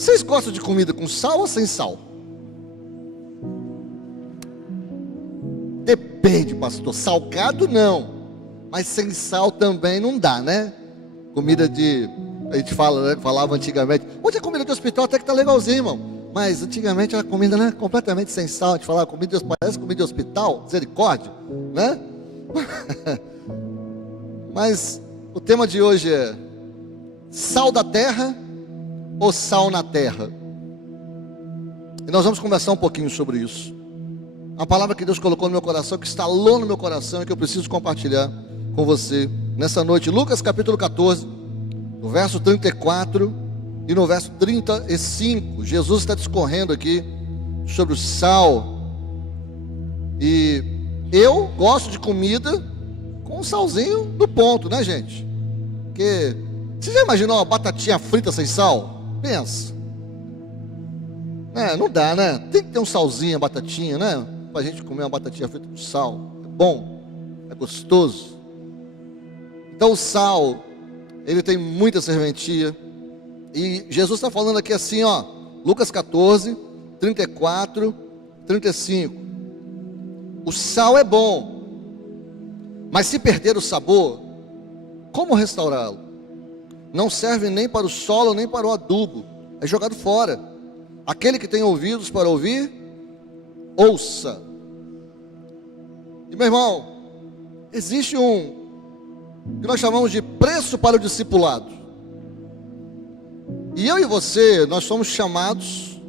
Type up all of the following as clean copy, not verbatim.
Vocês gostam de comida com sal ou sem sal? Depende, pastor. Salgado não, mas sem sal também não dá, né? Comida de... A gente fala, né? Falava antigamente. Hoje a comida de hospital até que tá legalzinho, irmão. Mas antigamente a comida, né, completamente sem sal. A gente falava, parece comida de hospital, misericórdia, né? Mas o tema de hoje é: sal da terra ou sal na terra? E nós vamos conversar um pouquinho sobre isso. A palavra que Deus colocou no meu coração, que instalou no meu coração e que eu preciso compartilhar com você nessa noite. Lucas capítulo 14, no verso 34 e no verso 35. Jesus está discorrendo aqui sobre o sal. E eu gosto de comida com um salzinho no ponto, né, gente? Porque você já imaginou uma batatinha frita sem sal? Pensa. Não dá, né? Tem que ter um salzinho, a batatinha, né? Pra gente comer uma batatinha frita com sal. É bom, é gostoso. Então o sal, ele tem muita serventia. E Jesus está falando aqui assim, ó, Lucas 14, 34, 35. O sal é bom, mas se perder o sabor, como restaurá-lo? Não serve nem para o solo, nem para o adubo, é jogado fora. Aquele que tem ouvidos para ouvir, ouça. E meu irmão, existe que nós chamamos de preço para o discipulado. E eu e você, nós somos chamados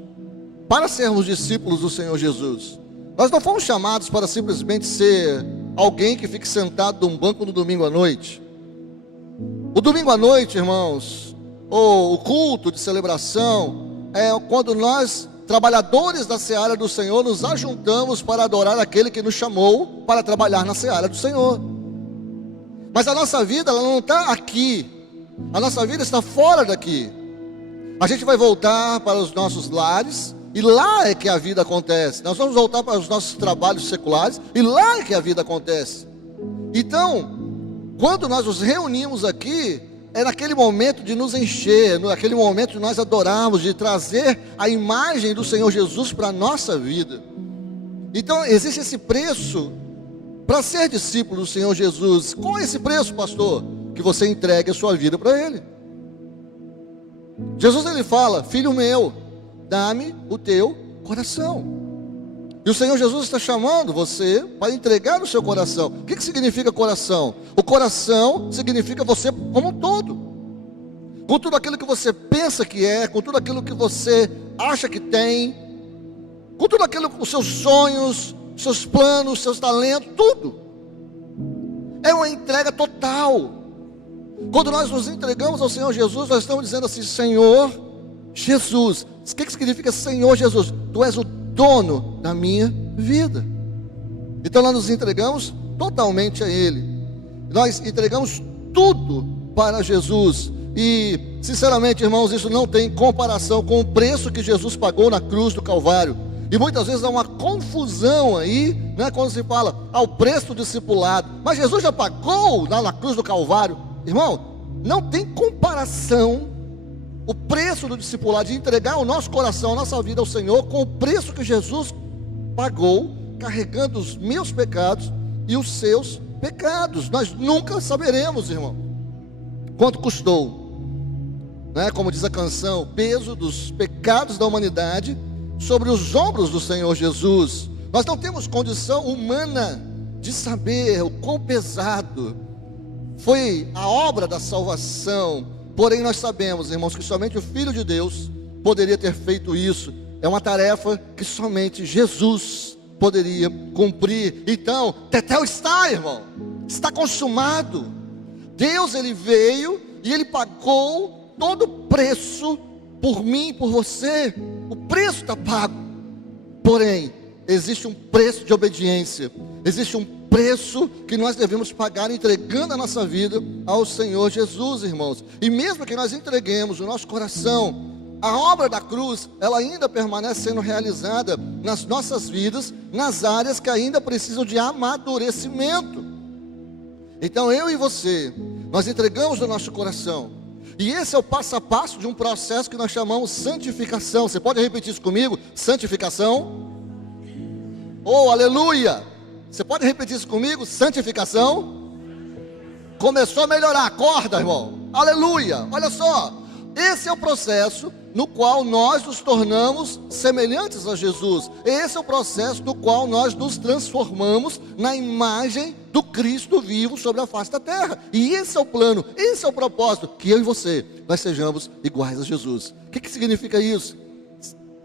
para sermos discípulos do Senhor Jesus. Nós não fomos chamados para simplesmente ser alguém que fique sentado num banco no domingo à noite. O domingo à noite, irmãos, ou o culto de celebração, é quando nós, trabalhadores da seara do Senhor, nos ajuntamos para adorar aquele que nos chamou para trabalhar na seara do Senhor. Mas a nossa vida, ela não está aqui. A nossa vida está fora daqui. A gente vai voltar para os nossos lares, e lá é que a vida acontece. Nós vamos voltar para os nossos trabalhos seculares, e lá é que a vida acontece. Então, quando nós nos reunimos aqui, é naquele momento de nos encher, naquele momento de nós adorarmos, de trazer a imagem do Senhor Jesus para a nossa vida. Então, existe esse preço para ser discípulo do Senhor Jesus. Qual é esse preço, pastor? Que você entregue a sua vida para Ele. Jesus, ele fala: filho meu, dá-me o teu coração. E o Senhor Jesus está chamando você para entregar o seu coração. O que significa coração? O coração significa você como um todo, com tudo aquilo que você pensa que é, com tudo aquilo que você acha que tem, com tudo aquilo, os seus sonhos, seus planos, seus talentos, tudo. É uma entrega total. Quando nós nos entregamos ao Senhor Jesus, nós estamos dizendo assim: Senhor Jesus. O que significa Senhor Jesus? Tu és o dono da minha vida. Então nós nos entregamos totalmente a Ele. Nós entregamos tudo para Jesus. E sinceramente, irmãos, isso não tem comparação com o preço que Jesus pagou na cruz do Calvário. E muitas vezes há uma confusão aí, né, quando se fala ao preço do discipulado. Mas Jesus já pagou lá na cruz do Calvário. Irmão, não tem comparação o preço do discipulado, de entregar o nosso coração, a nossa vida ao Senhor, com o preço que Jesus pagou, carregando os meus pecados e os seus pecados. Nós nunca saberemos, irmão, quanto custou, né? Como diz a canção, o peso dos pecados da humanidade sobre os ombros do Senhor Jesus. Nós não temos condição humana de saber o quão pesado foi a obra da salvação. Porém nós sabemos, irmãos, que somente o Filho de Deus poderia ter feito isso. É uma tarefa que somente Jesus poderia cumprir. Então, tetel está, irmão, está consumado. Deus, ele veio e ele pagou todo o preço por mim e por você. O preço está pago. Porém, existe um preço de obediência. Existe um preço que nós devemos pagar entregando a nossa vida ao Senhor Jesus, irmãos. E mesmo que nós entreguemos o nosso coração, a obra da cruz, ela ainda permanece sendo realizada nas nossas vidas, nas áreas que ainda precisam de amadurecimento. Então eu e você, nós entregamos o nosso coração. E esse é o passo a passo de um processo que nós chamamos santificação. Você pode repetir isso comigo? Santificação. Oh, aleluia! Você pode repetir isso comigo? Santificação. Começou a melhorar, acorda, irmão. Aleluia! Olha só, esse é o processo no qual nós nos tornamos semelhantes a Jesus. Esse é o processo no qual nós nos transformamos na imagem do Cristo vivo sobre a face da terra. E esse é o plano, esse é o propósito, que eu e você, nós sejamos iguais a Jesus. O que significa isso?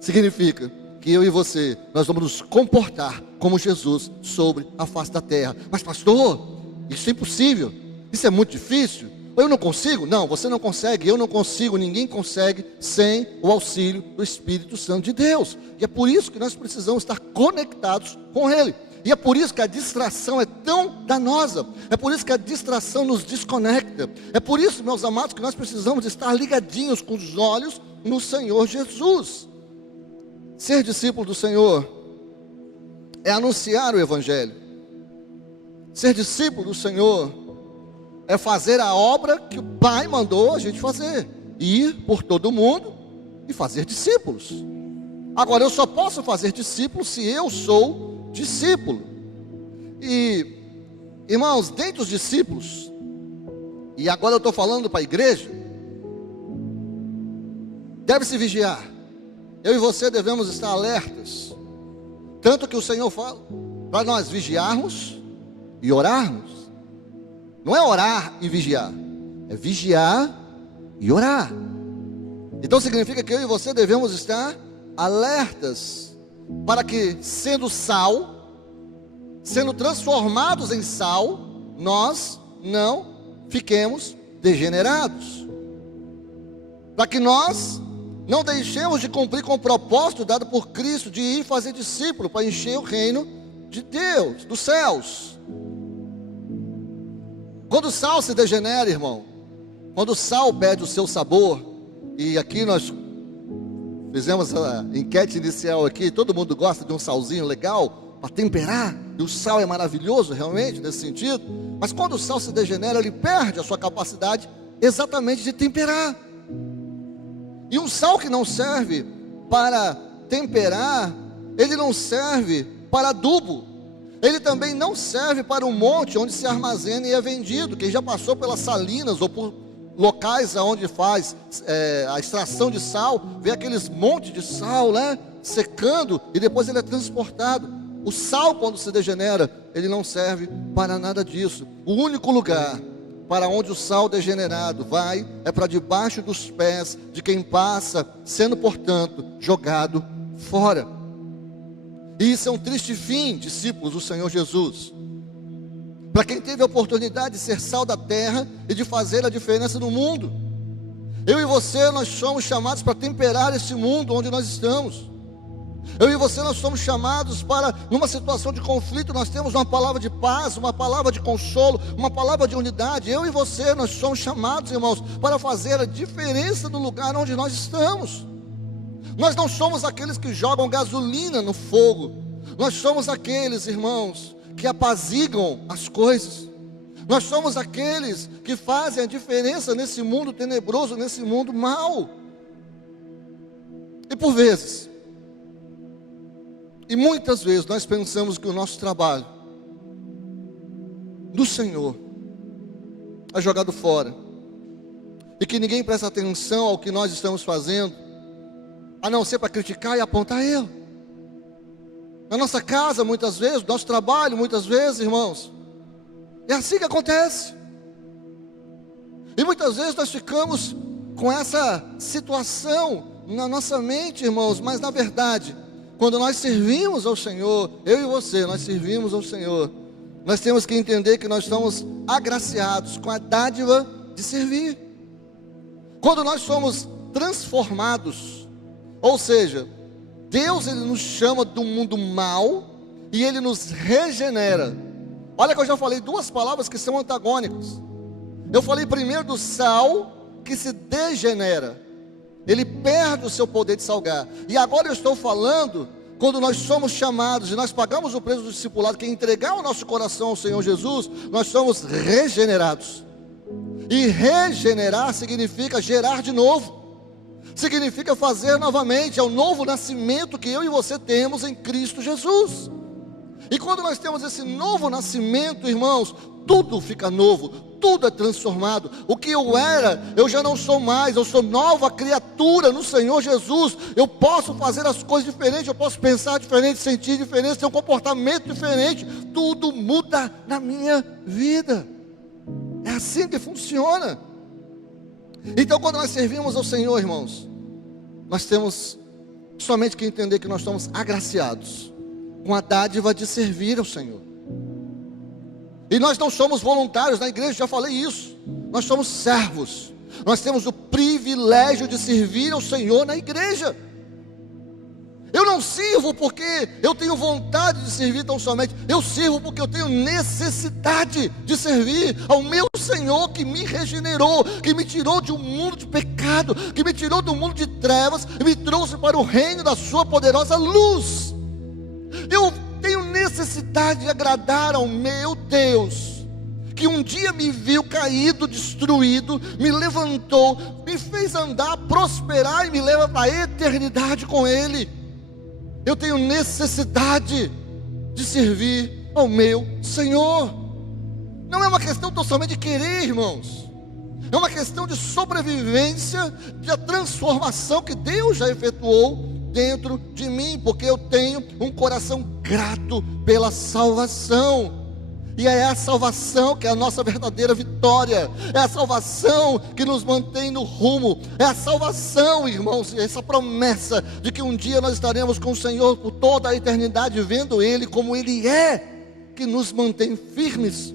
Significa que eu e você, nós vamos nos comportar como Jesus sobre a face da terra. Mas pastor, isso é impossível, isso é muito difícil. Eu não consigo? Não, você não consegue, eu não consigo, ninguém consegue sem o auxílio do Espírito Santo de Deus. E é por isso que nós precisamos estar conectados com Ele. E é por isso que a distração é tão danosa. É por isso que a distração nos desconecta. É por isso, meus amados, que nós precisamos estar ligadinhos com os olhos no Senhor Jesus. Ser discípulo do Senhor é anunciar o Evangelho. Ser discípulo do Senhor é fazer a obra que o Pai mandou a gente fazer. Ir por todo mundo e fazer discípulos. Agora, eu só posso fazer discípulos se eu sou discípulo. E, irmãos, dentre os discípulos, e agora eu estou falando para a igreja, deve-se vigiar. Eu e você devemos estar alertas. Tanto que o Senhor fala para nós vigiarmos e orarmos. Não é orar e vigiar, é vigiar e orar. Então significa que eu e você devemos estar alertas, para que, sendo sal, sendo transformados em sal, nós não fiquemos degenerados. Para que nós não deixemos de cumprir com o propósito dado por Cristo, de ir fazer discípulo, para encher o reino de Deus, dos céus. Quando o sal se degenera, irmão, quando o sal perde o seu sabor, e aqui nós fizemos a enquete inicial aqui, todo mundo gosta de um salzinho legal para temperar, e o sal é maravilhoso realmente nesse sentido, mas quando o sal se degenera, ele perde a sua capacidade exatamente de temperar. E um sal que não serve para temperar, ele não serve para adubo. Ele também não serve para um monte onde se armazena e é vendido. Quem já passou pelas salinas ou por locais onde faz a extração de sal, vê aqueles montes de sal, né, secando, e depois ele é transportado. O sal, quando se degenera, ele não serve para nada disso. O único lugar para onde o sal degenerado vai é para debaixo dos pés de quem passa, sendo, portanto, jogado fora. E isso é um triste fim, discípulos do Senhor Jesus. Para quem teve a oportunidade de ser sal da terra e de fazer a diferença no mundo. Eu e você, nós somos chamados para temperar esse mundo onde nós estamos. Eu e você, nós somos chamados para, numa situação de conflito, nós temos uma palavra de paz, uma palavra de consolo, uma palavra de unidade. Eu e você, nós somos chamados, irmãos, para fazer a diferença no lugar onde nós estamos. Nós não somos aqueles que jogam gasolina no fogo. Nós somos aqueles, irmãos, que apaziguam as coisas. Nós somos aqueles que fazem a diferença nesse mundo tenebroso, nesse mundo mau. E por vezes, e muitas vezes, nós pensamos que o nosso trabalho do Senhor é jogado fora. E que ninguém presta atenção ao que nós estamos fazendo, a não ser para criticar e apontar erro. Na nossa casa, muitas vezes, no nosso trabalho, muitas vezes, irmãos, é assim que acontece. E muitas vezes nós ficamos com essa situação na nossa mente, irmãos, mas na verdade, quando nós servimos ao Senhor, eu e você, nós servimos ao Senhor, nós temos que entender que nós estamos agraciados com a dádiva de servir. Quando nós somos transformados, ou seja, Deus, ele nos chama do mundo mau e ele nos regenera. Olha que eu já falei duas palavras que são antagônicas. Eu falei primeiro do sal que se degenera, ele perde o seu poder de salgar. E agora eu estou falando quando nós somos chamados e nós pagamos o preço do discipulado, que é entregar o nosso coração ao Senhor Jesus, nós somos regenerados. E regenerar significa gerar de novo, significa fazer novamente. É o novo nascimento que eu e você temos em Cristo Jesus. E quando nós temos esse novo nascimento, irmãos, tudo fica novo, tudo é transformado. O que eu era, eu já não sou mais, eu sou nova criatura no Senhor Jesus. Eu posso fazer as coisas diferentes, eu posso pensar diferente, sentir diferente, ter um comportamento diferente. Tudo muda na minha vida. É assim que funciona. Então, quando nós servimos ao Senhor, irmãos, nós temos somente que entender que nós estamos agraciados com a dádiva de servir ao Senhor. E nós não somos voluntários na igreja, já falei isso. Nós somos servos. Nós temos o privilégio de servir ao Senhor na igreja. Eu não sirvo porque eu tenho vontade de servir tão somente. Eu sirvo porque eu tenho necessidade de servir ao meu Senhor, que me regenerou, que me tirou de um mundo de pecado, que me tirou do mundo de trevas e me trouxe para o reino da sua poderosa luz. Eu tenho necessidade de agradar ao meu Deus, que um dia me viu caído, destruído, me levantou, me fez andar, prosperar e me leva para a eternidade com Ele. Eu tenho necessidade de servir ao meu Senhor. Não é uma questão tão somente de querer, irmãos. É uma questão de sobrevivência, de transformação que Deus já efetuou dentro de mim, porque eu tenho um coração grato pela salvação. E é a salvação que é a nossa verdadeira vitória. É a salvação que nos mantém no rumo. É a salvação, irmãos, essa promessa de que um dia nós estaremos com o Senhor por toda a eternidade, vendo Ele como Ele é, que nos mantém firmes.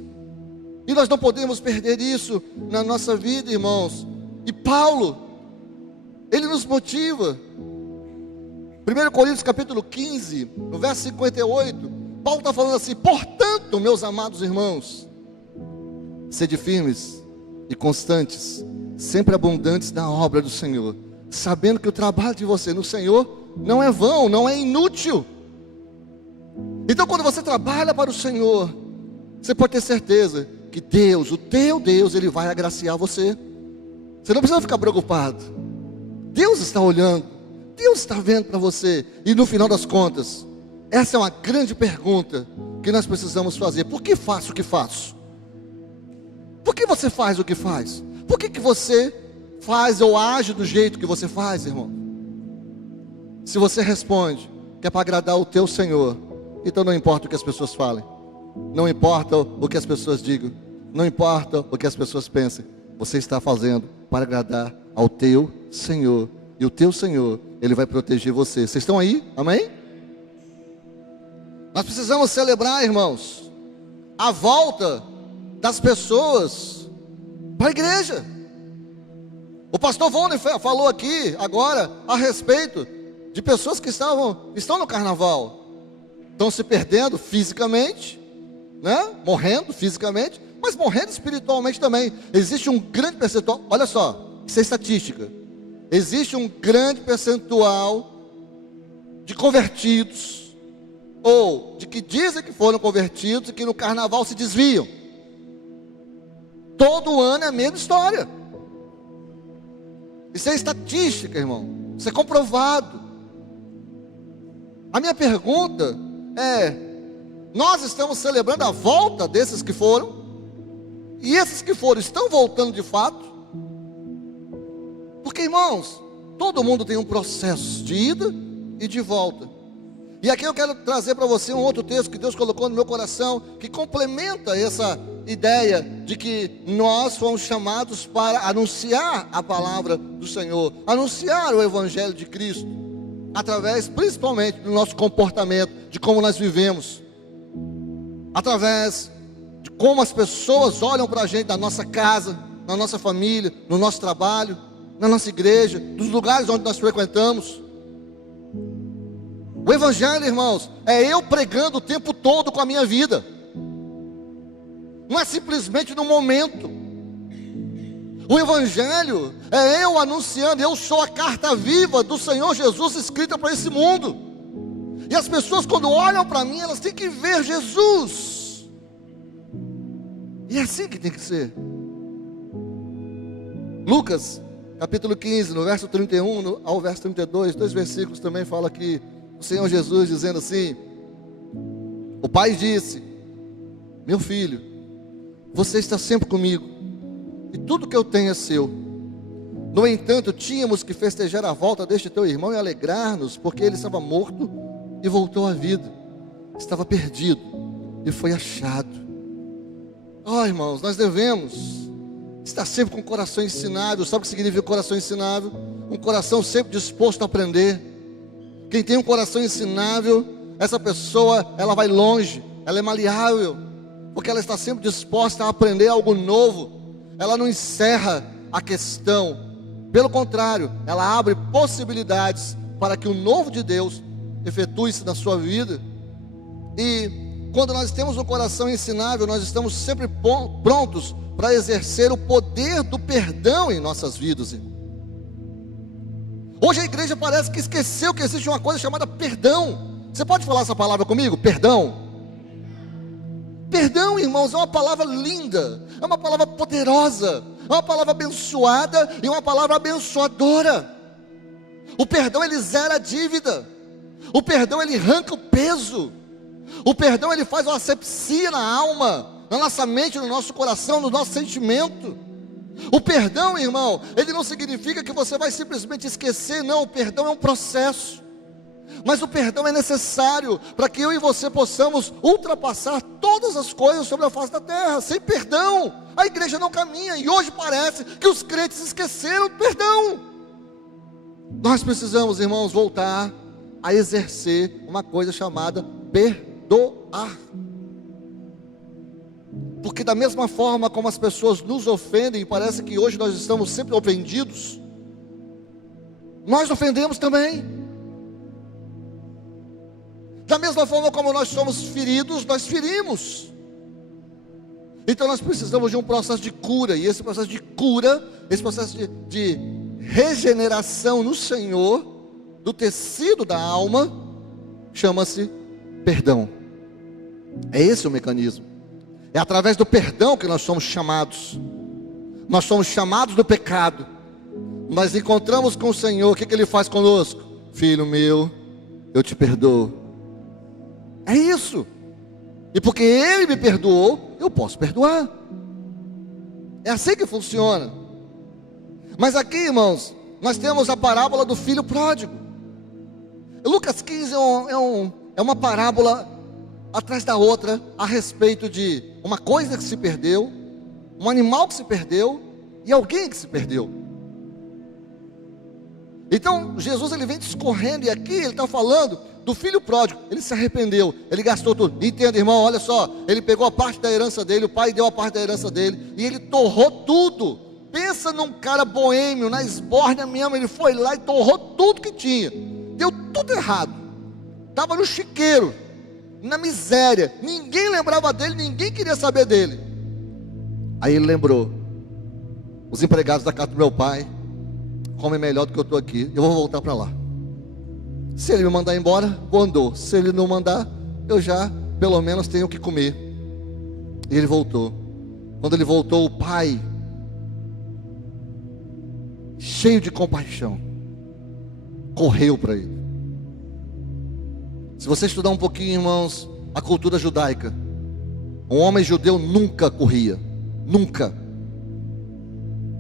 E nós não podemos perder isso na nossa vida, irmãos. E Paulo, ele nos motiva. 1 Coríntios capítulo 15, no verso 58, Paulo está falando assim: portanto, meus amados irmãos, sede firmes e constantes, sempre abundantes na obra do Senhor, sabendo que o trabalho de você no Senhor não é vão, não é inútil. Então, quando você trabalha para o Senhor, você pode ter certeza que Deus, o teu Deus, Ele vai agraciar você. Você não precisa ficar preocupado. Deus está olhando, Deus está vendo para você. E no final das contas, essa é uma grande pergunta que nós precisamos fazer. Por que faço o que faço? Por que você faz o que faz? Por que você faz ou age do jeito que você faz, irmão? Se você responde que é para agradar o teu Senhor, então não importa o que as pessoas falem, não importa o que as pessoas digam, não importa o que as pessoas pensem, você está fazendo para agradar ao teu Senhor. E o teu Senhor, Ele vai proteger você. Vocês estão aí? Amém? Nós precisamos celebrar, irmãos, a volta das pessoas para a igreja. O pastor Vone falou aqui agora a respeito de pessoas que estão no carnaval, estão se perdendo fisicamente, né? Morrendo fisicamente, mas morrendo espiritualmente também. Existe um grande percentual, olha só, isso é estatística. Existe um grande percentual de convertidos, ou de que dizem que foram convertidos e que no carnaval se desviam. Todo ano é a mesma história. Isso é estatística, irmão. Isso é comprovado. A minha pergunta é: nós estamos celebrando a volta desses que foram? E esses que foram estão voltando de fato? Porque, irmãos, todo mundo tem um processo de ida e de volta. E aqui eu quero trazer para você um outro texto que Deus colocou no meu coração, que complementa essa ideia de que nós fomos chamados para anunciar a palavra do Senhor, anunciar o Evangelho de Cristo, através principalmente do nosso comportamento, de como nós vivemos, através de como as pessoas olham para a gente na nossa casa, na nossa família, no nosso trabalho, na nossa igreja, dos lugares onde nós frequentamos. O Evangelho, irmãos, é eu pregando o tempo todo com a minha vida. Não é simplesmente no momento. O Evangelho é eu anunciando. Eu sou a carta viva do Senhor Jesus escrita para esse mundo. E as pessoas, quando olham para mim, elas têm que ver Jesus. E é assim que tem que ser. Lucas, capítulo 15, no verso 31 ao verso 32, 2 versículos também fala que o Senhor Jesus dizendo assim: o pai disse: meu filho, você está sempre comigo, e tudo que eu tenho é seu. No entanto, tínhamos que festejar a volta deste teu irmão e alegrar-nos, porque ele estava morto e voltou à vida, estava perdido e foi achado. Irmãos, nós devemos estar sempre com o coração ensinável. Sabe o que significa coração ensinável? Um coração sempre disposto a aprender. Quem tem um coração ensinável, essa pessoa, ela vai longe, ela é maleável, porque ela está sempre disposta a aprender algo novo. Ela não encerra a questão, pelo contrário, ela abre possibilidades para que o novo de Deus efetue-se na sua vida. E quando nós temos um coração ensinável, nós estamos sempre prontos para exercer o poder do perdão em nossas vidas. Hoje a igreja parece que esqueceu que existe uma coisa chamada perdão. Você pode falar essa palavra comigo? Perdão. Perdão, irmãos, é uma palavra linda, é uma palavra poderosa, é uma palavra abençoada e uma palavra abençoadora. O perdão, ele zera a dívida. O perdão, ele arranca o peso. O perdão, ele faz uma asepsia na alma, na nossa mente, no nosso coração, no nosso sentimento. O perdão, irmão, ele não significa que você vai simplesmente esquecer. Não, o perdão é um processo. Mas o perdão é necessário para que eu e você possamos ultrapassar todas as coisas sobre a face da terra. Sem perdão, a igreja não caminha. E hoje parece que os crentes esqueceram do perdão. Nós precisamos, irmãos, voltar a exercer uma coisa chamada perdoar. Porque da mesma forma como as pessoas nos ofendem, parece que hoje nós estamos sempre ofendidos, nós ofendemos também. Da mesma forma como nós somos feridos, nós ferimos. Então nós precisamos de um processo de cura. E esse processo de cura, esse processo de regeneração no Senhor, do tecido da alma, chama-se perdão. É esse o mecanismo. É através do perdão que nós somos chamados. Nós somos chamados do pecado. Nós encontramos com o Senhor. O que Ele faz conosco? Filho meu, eu te perdoo. É isso. E porque Ele me perdoou, eu posso perdoar. É assim que funciona. Mas aqui, irmãos, nós temos a parábola do filho pródigo. Lucas 15 é uma parábola atrás da outra a respeito de uma coisa que se perdeu, um animal que se perdeu e alguém que se perdeu. Então Jesus, ele vem discorrendo, e aqui ele está falando do filho pródigo. Ele se arrependeu, ele gastou tudo. Entenda, irmão, olha só, ele pegou a parte da herança dele, o pai deu a parte da herança dele, e ele torrou tudo. Pensa num cara boêmio, na esbórnia mesmo. Ele foi lá e torrou tudo que tinha. Deu tudo errado, estava no chiqueiro, na miséria, ninguém lembrava dele, ninguém queria saber dele. Aí ele lembrou: os empregados da casa do meu pai comem melhor do que eu estou aqui, eu vou voltar para lá. Se ele me mandar embora, bom andou. Se ele não mandar, eu já pelo menos tenho o que comer. E ele voltou. Quando ele voltou, o pai, cheio de compaixão, correu para ele. Se você estudar um pouquinho, irmãos, a cultura judaica, um homem judeu nunca corria. Nunca.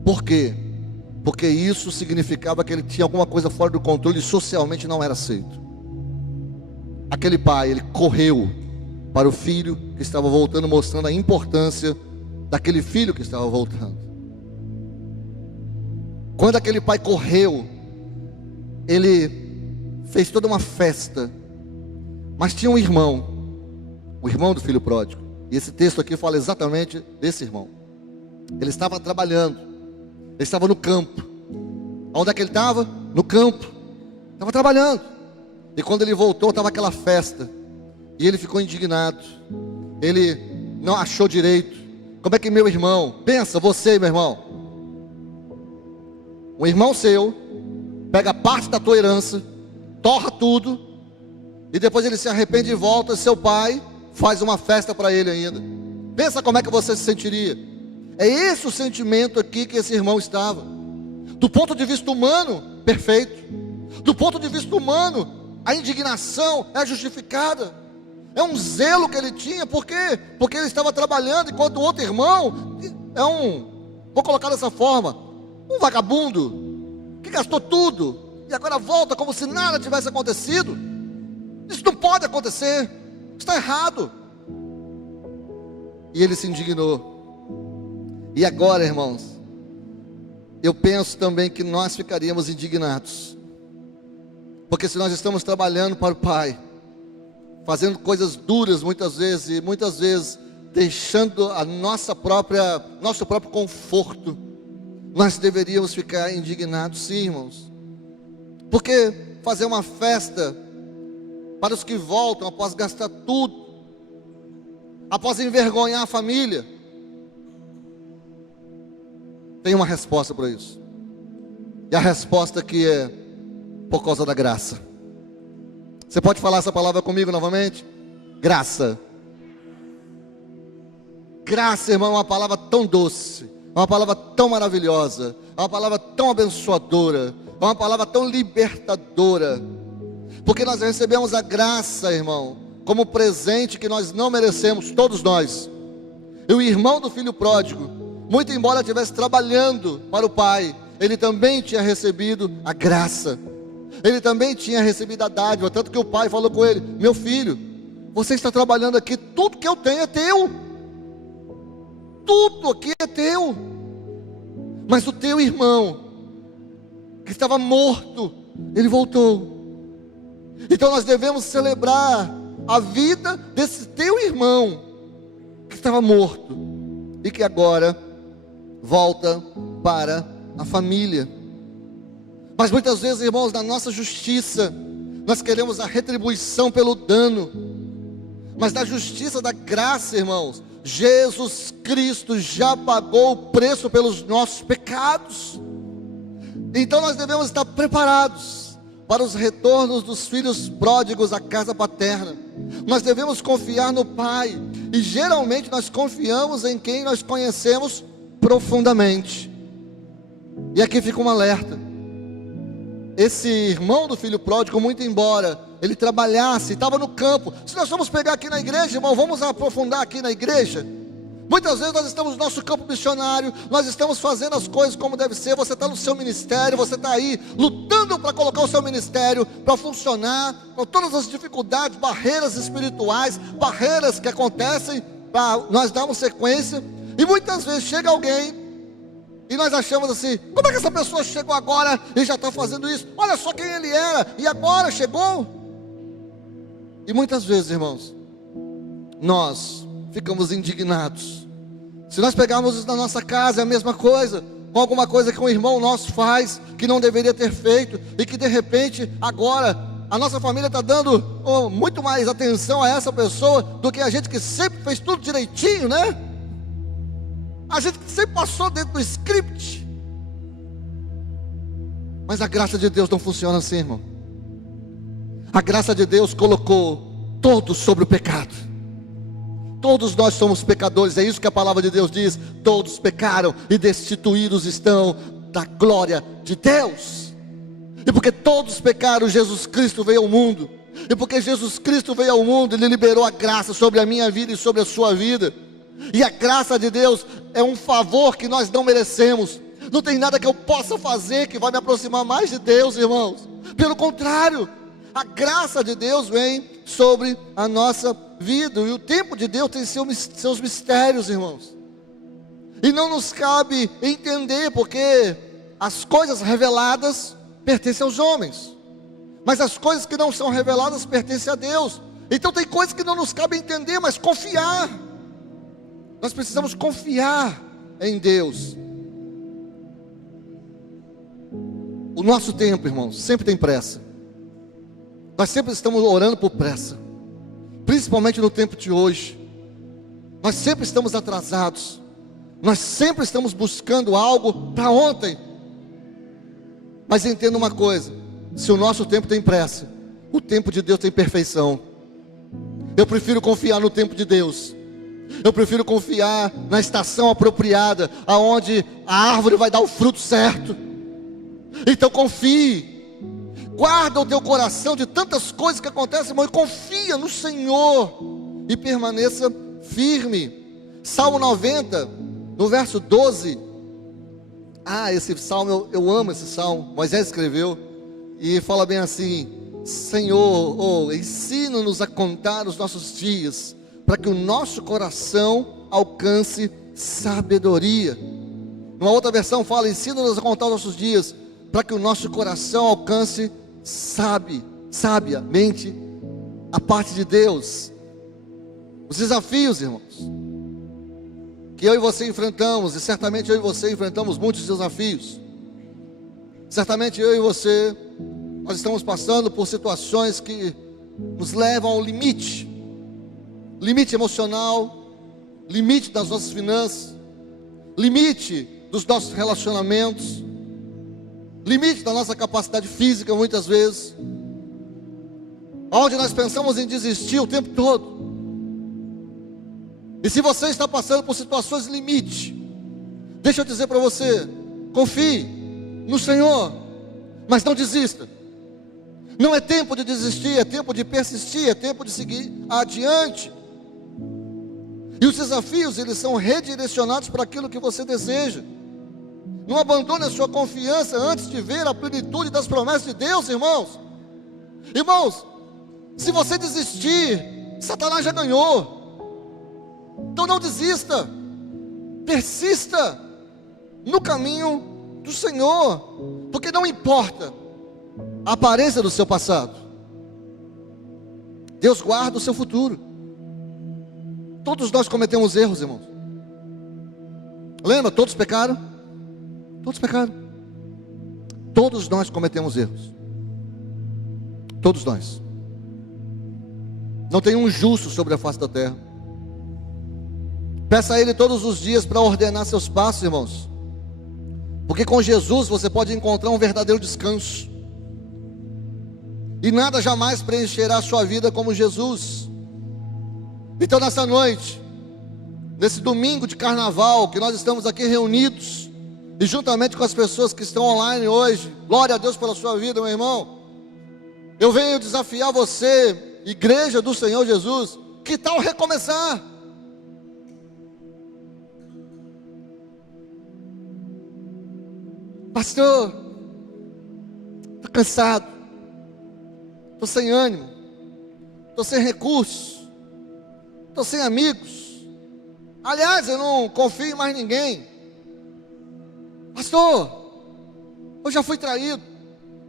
Por quê? Porque isso significava que ele tinha alguma coisa fora do controle e socialmente não era aceito. Aquele pai, ele correu para o filho que estava voltando, mostrando a importância daquele filho que estava voltando. Quando aquele pai correu, ele fez toda uma festa. Mas tinha um irmão, o irmão do filho pródigo. E esse texto aqui fala exatamente desse irmão. Ele estava trabalhando. Ele estava no campo. Onde é que ele estava? No campo. Estava trabalhando. E quando ele voltou, estava aquela festa. E ele ficou indignado. Ele não achou direito. Como é que meu irmão, pensa você, meu irmão, um irmão seu pega parte da tua herança, torra tudo, e depois ele se arrepende e volta, seu pai faz uma festa para ele ainda. Pensa como é que você se sentiria. É esse o sentimento aqui que esse irmão estava. Do ponto de vista humano, perfeito. Do ponto de vista humano, a indignação é justificada. É um zelo que ele tinha, por quê? Porque ele estava trabalhando, enquanto o outro irmão vou colocar dessa forma, um vagabundo, que gastou tudo, e agora volta como se nada tivesse acontecido. Isso não pode acontecer, está errado. E ele se indignou. E agora, irmãos, eu penso também que nós ficaríamos indignados, porque se nós estamos trabalhando para o Pai, fazendo coisas duras muitas vezes, e muitas vezes deixando nosso próprio conforto, nós deveríamos ficar indignados, sim, irmãos. Porque fazer uma festa para os que voltam após gastar tudo, após envergonhar a família, tem uma resposta para isso. E a resposta aqui é por causa da graça. Você pode falar essa palavra comigo novamente? Graça. Graça, irmão, é uma palavra tão doce, é uma palavra tão maravilhosa, é uma palavra tão abençoadora, é uma palavra tão libertadora. Porque nós recebemos a graça, irmão, como presente que nós não merecemos, todos nós. E o irmão do filho pródigo, muito embora estivesse trabalhando para o pai, ele também tinha recebido a graça. Ele também tinha recebido a dádiva, tanto que o pai falou com ele: meu filho, você está trabalhando aqui, tudo que eu tenho é teu. Tudo aqui é teu. Mas o teu irmão, que estava morto, ele voltou. Então nós devemos celebrar a vida desse teu irmão, que estava morto, e que agora volta para a família. Mas muitas vezes, irmãos, na nossa justiça, nós queremos a retribuição pelo dano. Mas na justiça da graça, irmãos, Jesus Cristo já pagou o preço pelos nossos pecados. Então nós devemos estar preparados para os retornos dos filhos pródigos à casa paterna. Nós devemos confiar no Pai. E geralmente nós confiamos em quem nós conhecemos profundamente. E aqui fica um alerta. Esse irmão do filho pródigo, muito embora ele trabalhasse, estava no campo. Se nós formos pegar aqui na igreja, irmão, vamos aprofundar aqui na igreja. Muitas vezes nós estamos no nosso campo missionário, nós estamos fazendo as coisas como deve ser. Você está no seu ministério, você está aí lutando para colocar o seu ministério para funcionar, com todas as dificuldades, barreiras espirituais, barreiras que acontecem para nós darmos sequência. E muitas vezes chega alguém e nós achamos assim: como é que essa pessoa chegou agora e já está fazendo isso? Olha só quem ele era e agora chegou. E muitas vezes, irmãos, nós ficamos indignados. Se nós pegarmos isso na nossa casa, é a mesma coisa, com alguma coisa que um irmão nosso faz, que não deveria ter feito, e que de repente agora a nossa família está dando muito mais atenção a essa pessoa do que a gente que sempre fez tudo direitinho, né? A gente que sempre passou dentro do script. Mas a graça de Deus não funciona assim, irmão. A graça de Deus colocou todos sobre o pecado. Todos nós somos pecadores, é isso que a palavra de Deus diz. Todos pecaram e destituídos estão da glória de Deus. E porque todos pecaram, Jesus Cristo veio ao mundo. E porque Jesus Cristo veio ao mundo, Ele liberou a graça sobre a minha vida e sobre a sua vida. E a graça de Deus é um favor que nós não merecemos. Não tem nada que eu possa fazer que vai me aproximar mais de Deus, irmãos. Pelo contrário, a graça de Deus vem sobre a nossa vida. E o tempo de Deus tem seus mistérios, irmãos. E não nos cabe entender, porque as coisas reveladas pertencem aos homens, mas as coisas que não são reveladas pertencem a Deus. Então tem coisas que não nos cabe entender, mas confiar. Nós precisamos confiar em Deus. O nosso tempo, irmãos, sempre tem pressa. Nós sempre estamos orando por pressa, principalmente no tempo de hoje. Nós sempre estamos atrasados. Nós sempre estamos buscando algo para ontem. Mas entenda uma coisa: se o nosso tempo tem pressa, o tempo de Deus tem perfeição. Eu prefiro confiar no tempo de Deus. Eu prefiro confiar na estação apropriada, aonde a árvore vai dar o fruto certo. Então confie. Guarda o teu coração de tantas coisas que acontecem, irmão, e confia no Senhor e permaneça firme. Salmo 90, no verso 12. Esse salmo, eu amo esse salmo. Moisés escreveu e fala bem assim: Senhor, ensina-nos a contar os nossos dias, para que o nosso coração alcance sabedoria. Numa outra versão fala: ensina-nos a contar os nossos dias, para que o nosso coração alcance sabiamente a parte de Deus. Os desafios, irmãos, que eu e você enfrentamos, e certamente eu e você enfrentamos muitos desafios. Certamente eu e você, nós estamos passando por situações que nos levam ao limite. Limite emocional, limite das nossas finanças, limite dos nossos relacionamentos, limite da nossa capacidade física muitas vezes, onde nós pensamos em desistir o tempo todo. E se você está passando por situações limite, deixa eu dizer para você: confie no Senhor, mas não desista. Não é tempo de desistir, é tempo de persistir, é tempo de seguir adiante. E os desafios, eles são redirecionados para aquilo que você deseja. Não abandone a sua confiança antes de ver a plenitude das promessas de Deus, irmãos. Irmãos, se você desistir, Satanás já ganhou. Então não desista, persista no caminho do Senhor, porque não importa a aparência do seu passado, Deus guarda o seu futuro. Todos nós cometemos erros, irmãos. Lembra? Todos pecaram. Todos pecaram. Todos nós cometemos erros. Todos nós. Não tem um justo sobre a face da terra. Peça a Ele todos os dias para ordenar seus passos, irmãos. Porque com Jesus você pode encontrar um verdadeiro descanso. E nada jamais preencherá a sua vida como Jesus. Então nessa noite, nesse domingo de carnaval, que nós estamos aqui reunidos, e juntamente com as pessoas que estão online hoje, glória a Deus pela sua vida, meu irmão. Eu venho desafiar você, igreja do Senhor Jesus, que tal recomeçar? Pastor, estou cansado, estou sem ânimo, estou sem recursos, estou sem amigos. Aliás, eu não confio em mais ninguém. Pastor, eu já fui traído,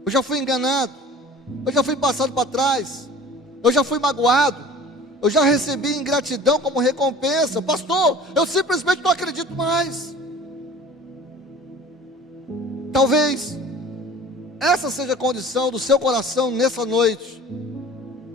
eu já fui enganado, eu já fui passado para trás, eu já fui magoado, eu já recebi ingratidão como recompensa. Pastor, eu simplesmente não acredito mais. Talvez essa seja a condição do seu coração nessa noite.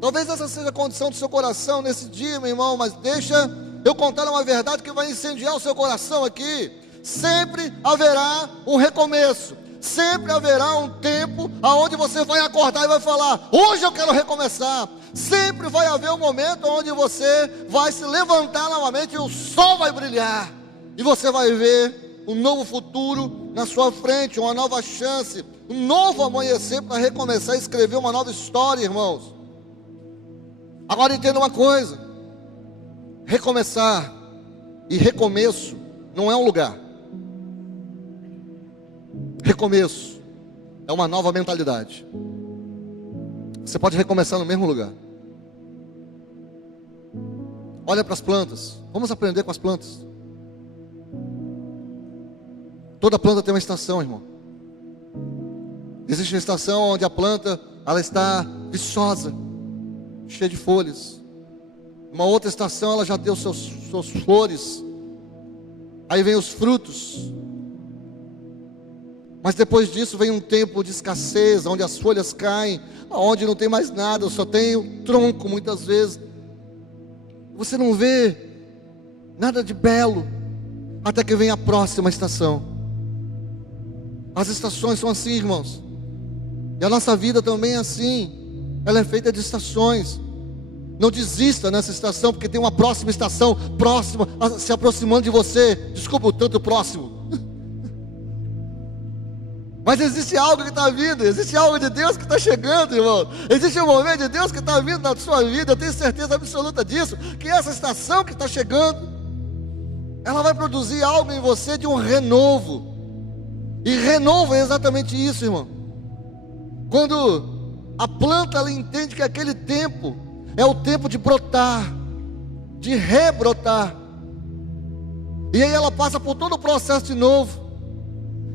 Talvez essa seja a condição do seu coração nesse dia, meu irmão. Mas deixa eu contar uma verdade que vai incendiar o seu coração aqui. Sempre haverá um recomeço. Sempre haverá um tempo aonde você vai acordar e vai falar: hoje eu quero recomeçar. Sempre vai haver um momento onde você vai se levantar novamente e o sol vai brilhar. E você vai ver um novo futuro na sua frente, uma nova chance, um novo amanhecer para recomeçar e escrever uma nova história, irmãos. Agora entenda uma coisa: recomeçar e recomeço não é um lugar. Recomeço é uma nova mentalidade. Você pode recomeçar no mesmo lugar. Olha para as plantas. Vamos aprender com as plantas. Toda planta tem uma estação, irmão. Existe uma estação onde a planta ela está viçosa, cheia de folhas. Uma outra estação ela já deu suas flores. Aí vem os frutos. Mas depois disso vem um tempo de escassez, onde as folhas caem, onde não tem mais nada, só tem o tronco muitas vezes. Você não vê nada de belo, até que vem a próxima estação. As estações são assim, irmãos. E a nossa vida também é assim. Ela é feita de estações. Não desista nessa estação, porque tem uma próxima estação próxima, se aproximando de você. Desculpa o tanto próximo. Mas existe algo que está vindo, existe algo de Deus que está chegando, irmão. Existe um momento de Deus que está vindo na sua vida. Eu tenho certeza absoluta disso, que essa estação que está chegando, ela vai produzir algo em você de um renovo. E renovo é exatamente isso, irmão. Quando a planta ela entende que aquele tempo é o tempo de brotar, de rebrotar. E aí ela passa por todo o processo de novo.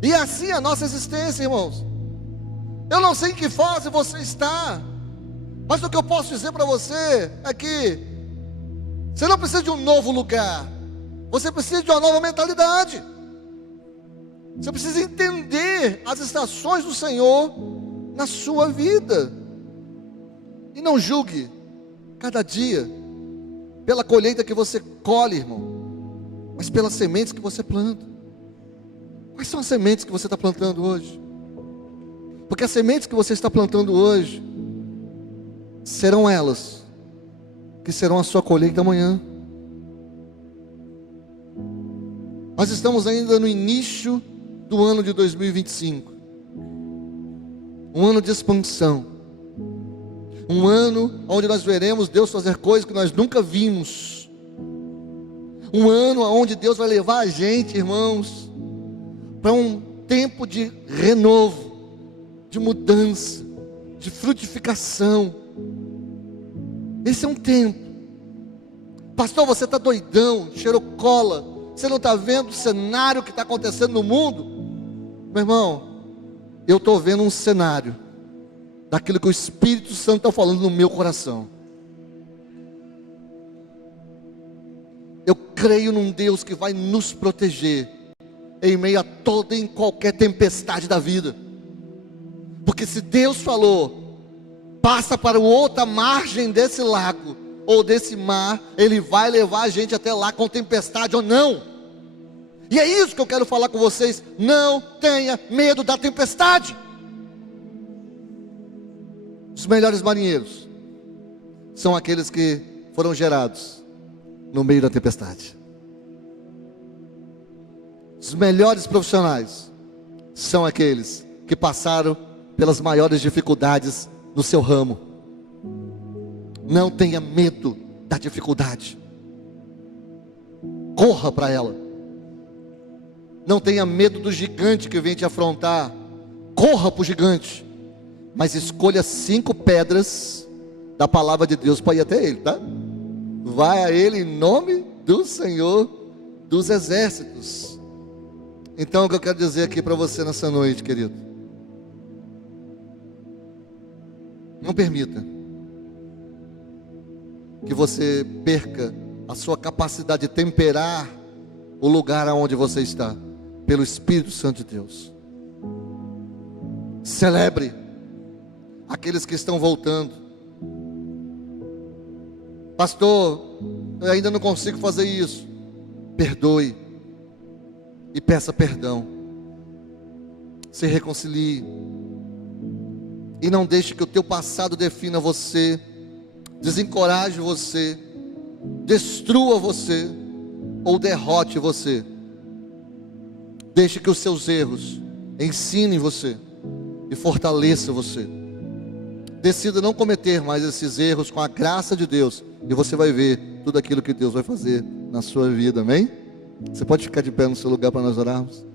E é assim a nossa existência, irmãos. Eu não sei em que fase você está, mas o que eu posso dizer para você é que você não precisa de um novo lugar, você precisa de uma nova mentalidade. Você precisa entender as estações do Senhor na sua vida. E não julgue cada dia pela colheita que você colhe, irmão, mas pelas sementes que você planta. Quais são as sementes que você está plantando hoje? Porque as sementes que você está plantando hoje serão elas que serão a sua colheita amanhã. Nós estamos ainda no início do ano de 2025. Um ano de expansão. Um ano onde nós veremos Deus fazer coisas que nós nunca vimos. Um ano onde Deus vai levar a gente, irmãos, para um tempo de renovo, de mudança, de frutificação. Esse é um tempo. Pastor, você está doidão, cheirou cola, você não está vendo o cenário que está acontecendo no mundo? Meu irmão, eu estou vendo um cenário daquilo que o Espírito Santo está falando no meu coração. Eu creio num Deus que vai nos proteger em meio a toda e qualquer tempestade da vida. Porque se Deus falou, passa para outra margem desse lago ou desse mar, Ele vai levar a gente até lá com tempestade ou não. E é isso que eu quero falar com vocês. Não tenha medo da tempestade. Os melhores marinheiros são aqueles que foram gerados no meio da tempestade. Os melhores profissionais são aqueles que passaram pelas maiores dificuldades no seu ramo. Não tenha medo da dificuldade. Corra para ela. Não tenha medo do gigante que vem te afrontar. Corra para o gigante. Mas escolha 5 pedras da palavra de Deus para ir até ele, tá? Vai a ele em nome do Senhor dos exércitos. Então o que eu quero dizer aqui para você nessa noite, querido, não permita que você perca a sua capacidade de temperar o lugar aonde você está, pelo Espírito Santo de Deus. Celebre aqueles que estão voltando. Pastor, eu ainda não consigo fazer isso. Perdoe e peça perdão. Se reconcilie. E não deixe que o teu passado defina você, desencoraje você, destrua você ou derrote você. Deixe que os seus erros ensinem você e fortaleça você. Decida não cometer mais esses erros com a graça de Deus, e você vai ver tudo aquilo que Deus vai fazer na sua vida, amém? Você pode ficar de pé no seu lugar para nós orarmos?